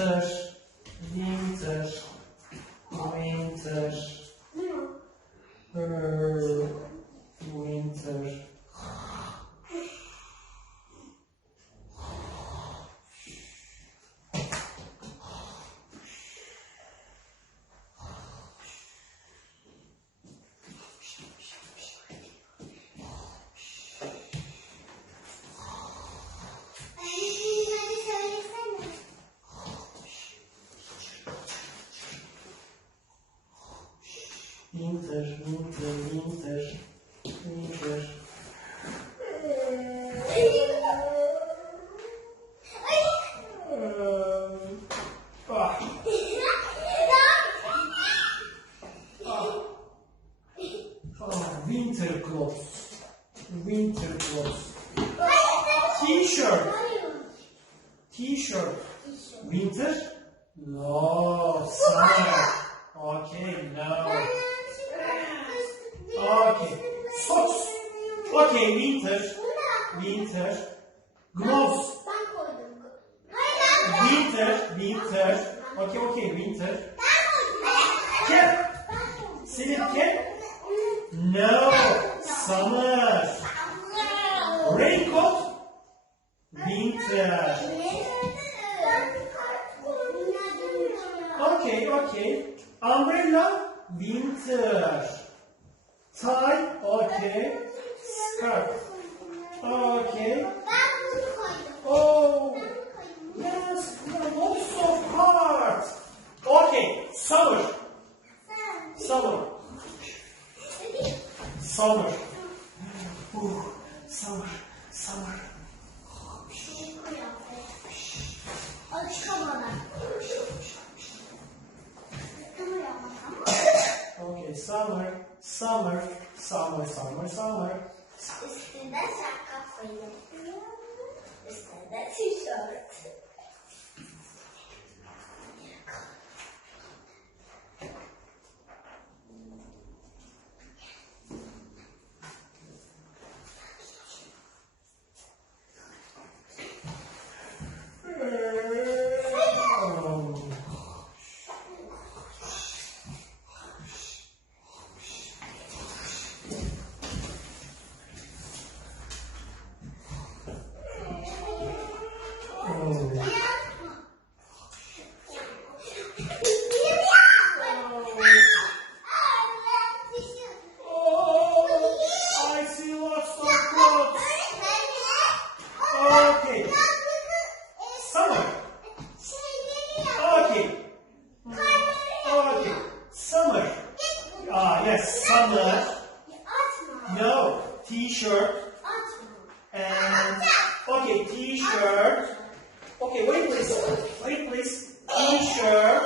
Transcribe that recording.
winter, winter, winter, winter. Winter, winter, winter, winter. Winter clothes. Winter clothes. T-shirt. T-shirt. Winter? No. Summer. Okay, no. Okay. Socks. Okay, winter. Winter. Gloves. Winter. Winter. Okay, winter. Cap. Sleep cap? No. Summer. Raincoat. Winter. Okay. Umbrella. Winter. Tie. Okay. Skirt. Okay. Oh. Yes. Not so hard. Okay. Summer. Summer. Summer. Summer. Summer. Okay, summer, summer, summer, summer, summer. Üstünde şapka koyuyorum. Üstünde tişört. I see lots of clothes. Okay. Summer. Okay. Okay. Summer. Yes, summer. No, t-shirt. And okay, t-shirt. Okay, wait please. T-shirt.